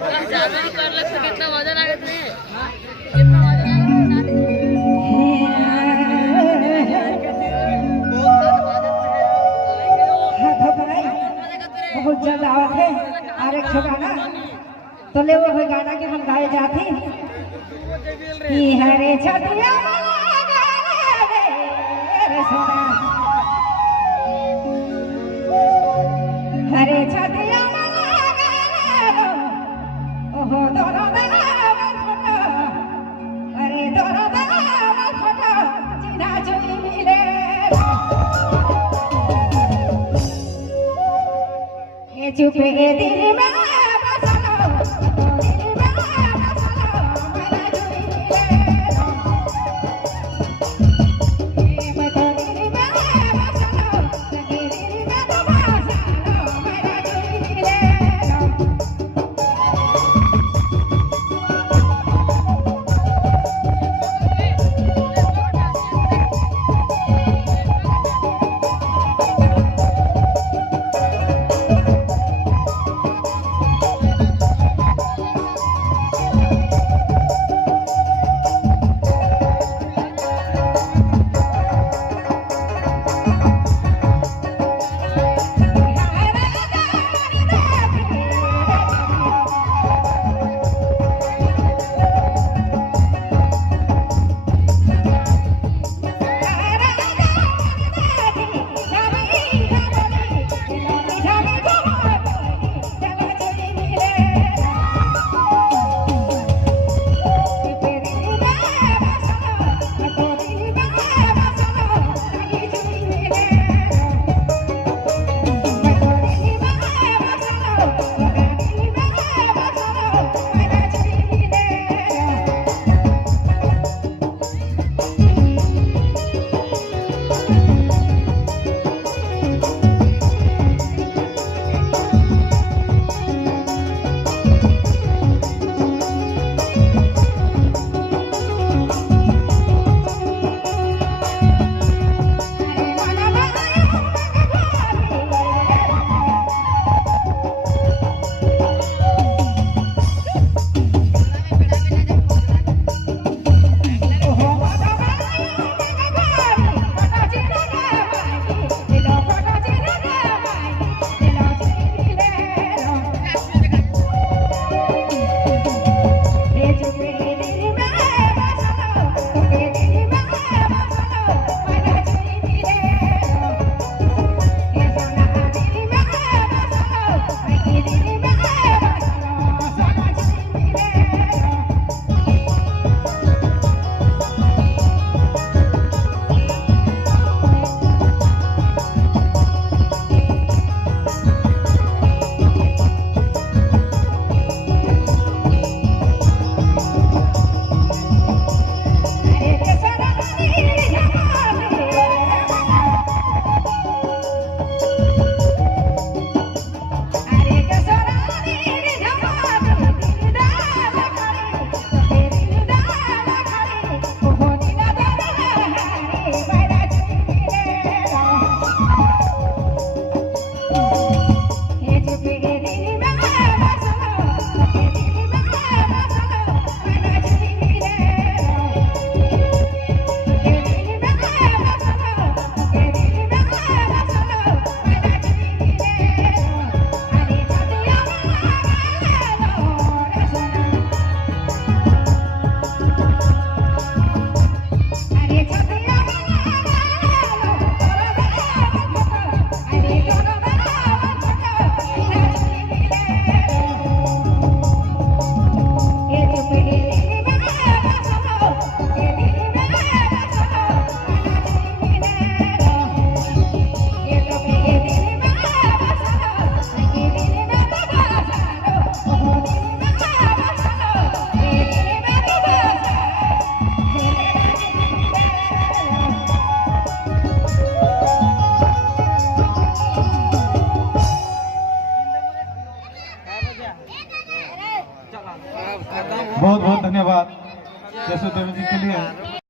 जावेरी करले तो कितना मजा लागत रे कितना मजा लागत बहुत ज्यादा आवत है और एक ठो गाना तो ले वो गाना के हम गाए जाते ई हरे छतिया रे सोना हरे छतिया ओहो दोरो फोटो अरे दोरो फोटो चिन्हा चुनी मिले ये चुपे दिल में बहुत बहुत धन्यवाद जसोदेव जी के लिए।